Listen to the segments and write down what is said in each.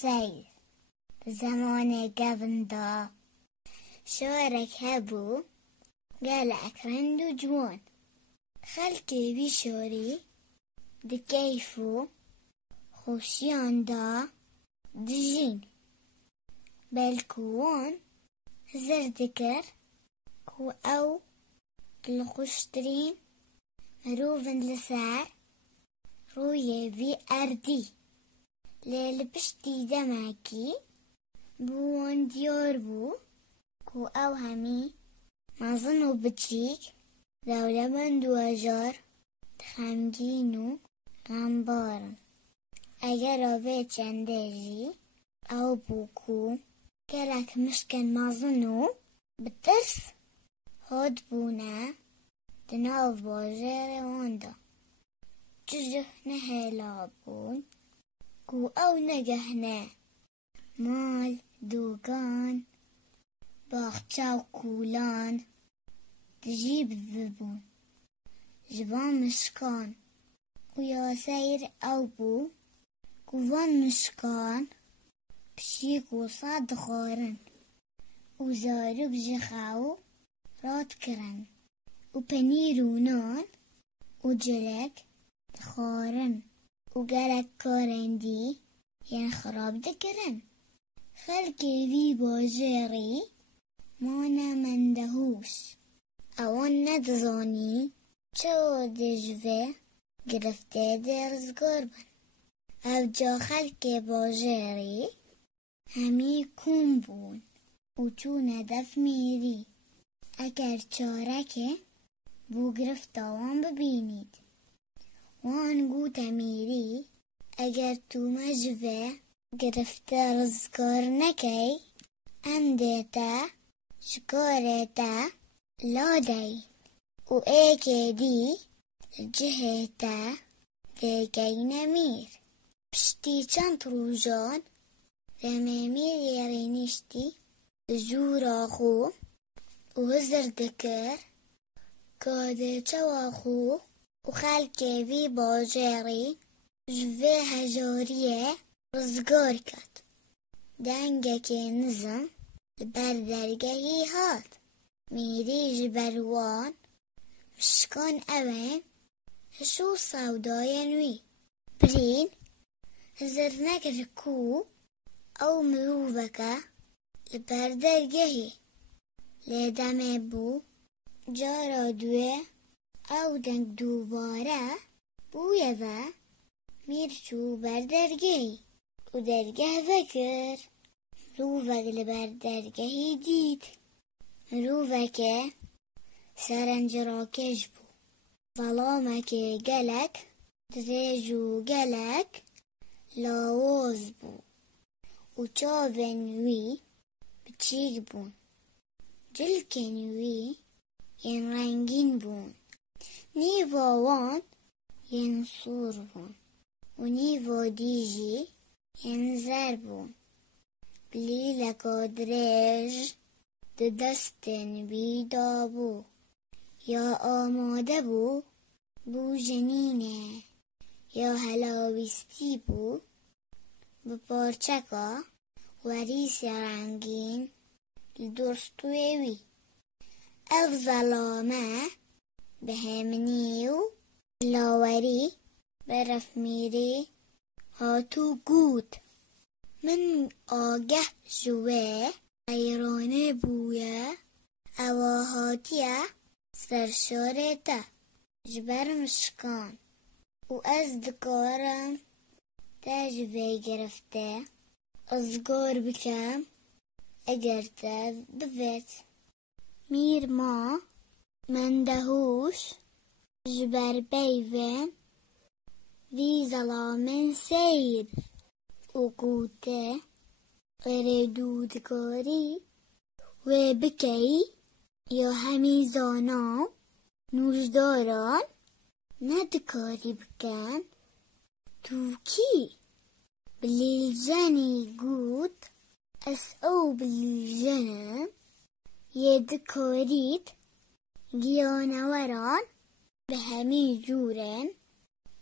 سیر زمان قبندا شارك هبو قال أكرندو جوان خلقي بشوري دكيفو خوشيان دا دجين بالكوان زردكر كو أو القشترين روفن لسار روية في أردي للبشتي دماكي بوان ديار بو كو أو همي ما ظنوا بتشيك دولة من دواجار خمجينو غنبارن اگر آوه چندجی او بوكو كلاك مشكن ما ظنوا بترس هاد بونا دناو باجر واندا ججه نهلابون كو او نجهنا مال دوغان باخچاو كولان تجيب الذبون جبان مشكان ويا سير او بو كوفان مشكان بشيك وصاد خارن وزارب جخاو رات كرن وبنير ونان وجلك خارن وقالك كارن دي ين خراب دكرن خلقي في باجري مانا من دهوش اوان ندزاني چو دجوه گرفته درز گربن او جا خلق باجری همی کن بون و چون هدف میری اگر چارکه بو گرفت آوان ببینید وان گوت میری اگر تو مجوه گرفته رزگار نکی ام دیتا شکارتا لادی و ایک دی جهتا دیگی نمیر پشتی چند روزان رمامیر یرینشتی زور آخو و هزر دکر کاده چو آخو و خلقی وی باجری جوه هجاریه رزگار کد دنگه که نزم بردرگهی هاد میری جبروان مشکان اوان شو صودايا نوي برين زرناك ركو أو مروفك لبردر جهي لدم بو جارا دوه أو دنك دوباره بو يفا ميرشو بردر جهي ودرجه فكر مروفك لبردر جهي ديد مروفك سرنجراك جبو ظلامك جلك دريجو جلك لاوز بو وچاوين وي بتشيك بون جلكن وي ين رنگين بون نيفا وان ين صور بون ونيفا ديجي ين زر بون بليلك دريج دستن بيدا بو یا آماده بو بو جنینه یا هلاویستی بو به پارچکا وریس رنگین لدرستوی وی اف ظلامه به همنیو لاوری برف میری هاتو گود من آگه جوه ایرانه بویه اواهاتیه سرشارتا جبر مشکان و از دکارم تجوی گرفته ازگار بکم اگر تا بفت میر ما من دهوش جبر بیون وی ظلامن سیر و گوته غیر دودگاری و بکی یا همی زانا نوشداران ندکاری بکن تو کی بلیل گود اس او بلیل جنم یه دکارید گیانوران به همی جورن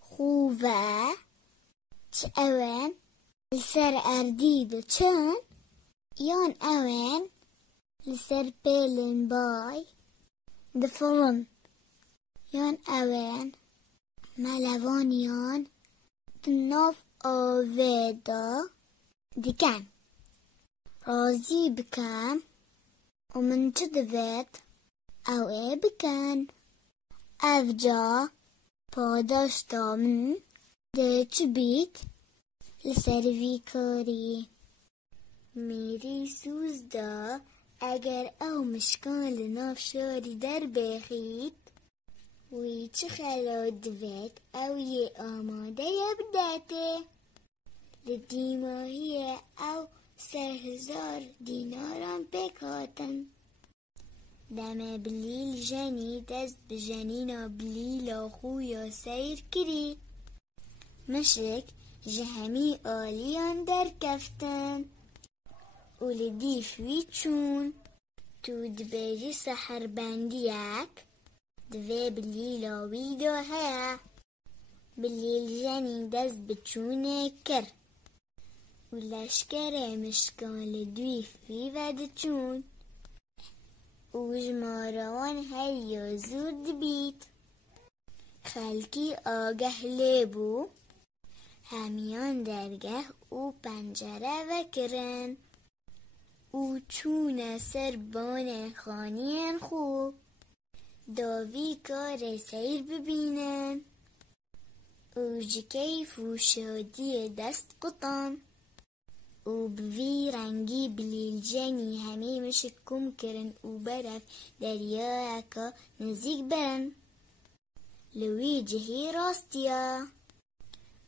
خوبه چه اوان لسر أردي بچن يان أوان لسر بيلن باي دفلن يان أوان ملوانيان تناف آويدا دكان رازي بكان ومن جدوات أو إيه بكان أفجا پاداشتا من دچ بیت لسروی کاری میری سوزدا اگر او مشکان لناف شاری در بخید وی چه خلا دوید او یه آماده یبداته لدیماهی او 3000 دیناران بکاتن دم بلیل جنی دست بجنینا بلیلا خویا سیر کری مشک جهمی آلیان در کفتن ولدی فوی چون تو دبیجی سحر بندیک دوی بلیلا ویدو هیا بلیل جنی دست بچونه کر ولشکر مشکان لدوی فوی ود چون وجماروان هیا زود بیت خلکی آگه لیبو همیان درگه او پنجره وکرن او چون سربان خانین خوب داوی کار سیر ببینن او جکیف و شادی دست قطان او بوی رنگی بلیل جنی همی مشک کم کرن او برف دریا اکا نزیک برن لوی جهی راستیا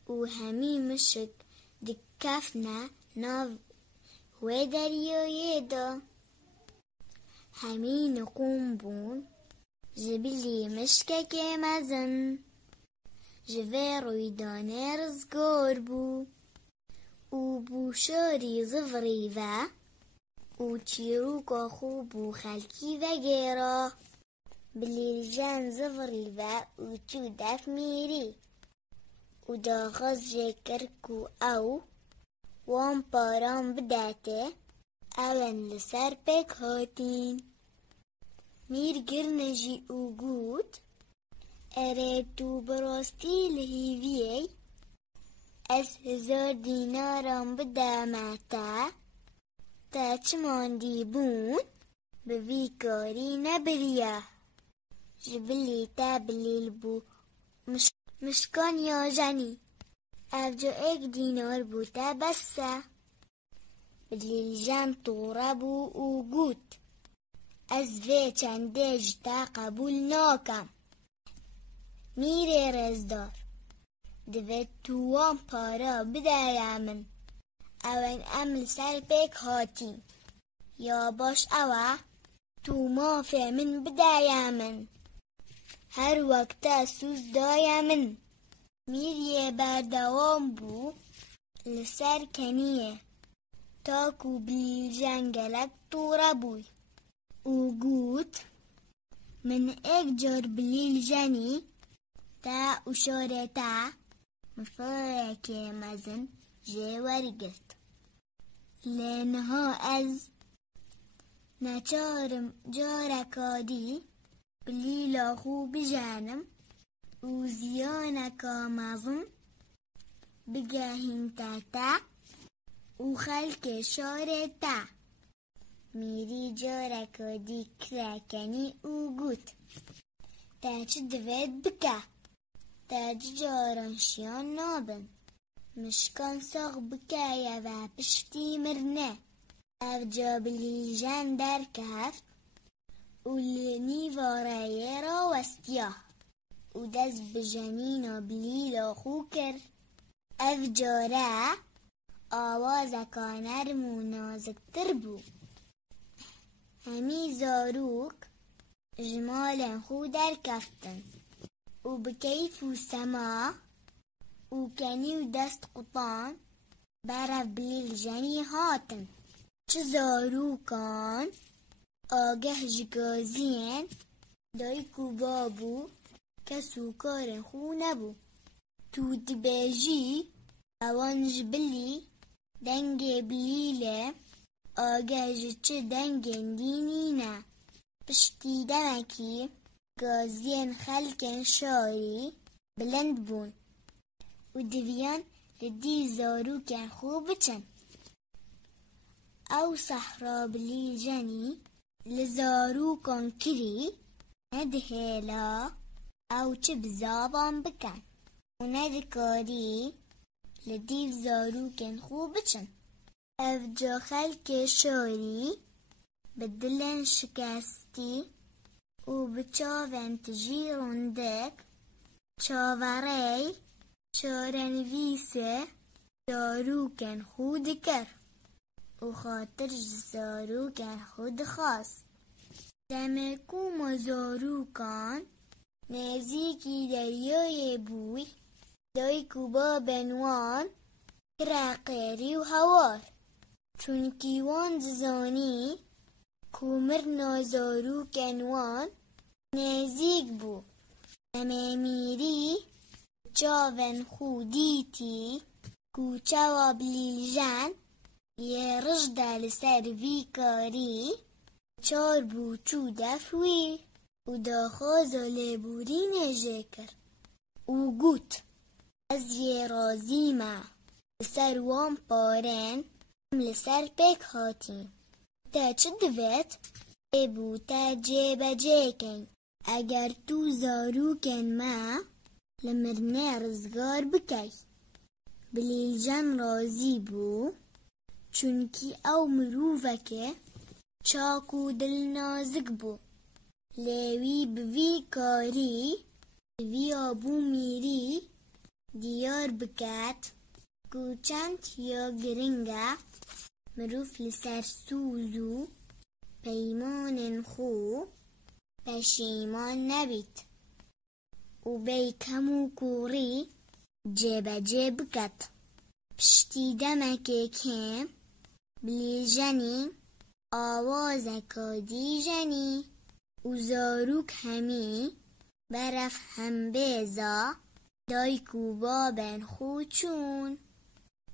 او همی مشک دکفنا ناو و دریای دا همی نقوم بون جبلی مشکک مزن جوه رویدانه رزگار بو او بوشاری زفری و چیروکا خوب و خلکی و گیرا بلیل جان زفری و چو دف میری و داغز جکرکو او وان پاران بداته اون لسر پک هاتین میر گرنجی او گود اره تو براستی لحیویی از 1000 دینارم بدامتا تا چماندی بون بوی کاری نبریا جبلی تا بلیل بو مشکان یا جنی افجا 1 دینار بو تا بسه بلیل جن طوره بو او گود از وی چنده جتا قبول ناکم میره رزدار دوید توان پارا بدایا من اوان امل سر پیک هاتین یا باش اوه تو مافه من بدایا من هر وقتا سوز دایا من میریه بردوام بو لسر کنیه تاکو بلیل جنگلک طوره بوی او گود من 1 جار بلیل جنی تا اشاره تا مفارك مزن جي ورقت لانها از نچارم جاركادي بليلا خو بجانم وزيانكا مزن بجاهن تاتا وخلك شارتا ميري جاركادي كراكني وقوت تاچ دوید بكا تاج جاران شیان نابن مشکان ساق بکایه و پشتی مرنه او جابلی جن در کفت و نیوارایه را وستیا و دست بجنین بلیلا خو کر او جاره آواز کانرم و نازکتر بو همی زاروک جمال خو در کفتن و بكيف سما وكاني ودست قطان برف بلیل جنی هاتن چزارو کان آگه جگازین دایکو بابو کسو کار خو نبو تو دباجی اوان جبلی دنگ بلیله آگاج چه دنگن دینینا پشتی دمکی گازین خلکن شاری بلند بون و دویان لدی زاروکن خوب بچن او صحرا بلیل جنی لزاروکن کری ندهلا او چه بزابان بکن و ندکاری لدی زاروکن خوب بچن اف جا خلک شاری بدلن شکستی و بچاون تجیرون دک چاوری چارنویسه زاروکن خود کر و خاطر زاروکن خود خواست دمکو ما زاروکان نزیکی دریای بوی دایکو با بنوان راقیری و هوار چونکی وان زانی کومر نازاروکن وان نزیک بو دممیری چاون خودیتی کوچاوا بلیلجان یه رجده لسر وی کاری چار بو چو دفوی و داخازا لبوری نجه کر و گوت از یه رازیمه لسر وان پارن لسر پک هاتیم تا چه دوید بو تا جیبه جیکن اگر تو زاروکن ما لمرنه رزگار بکی بلیلجان رازی بو چونکی او مروفکه چاکو دل نازک بو لیوی بوی کاری وی آبو میری دیار بکت کو چند یا گرنگه مروف لسر سوزو پیمان خو پشیمان نبید و بی کمو کوری جیب جیب کت پشتی دمکه کم بلی جنی آواز کادی جنی و زاروک همی برف هم بیزا دایکو بابن خوچون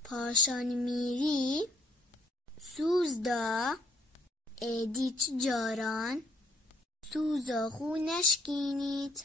پاشان میری سوز دا ایدی چه جاران سوزا خو نشکینید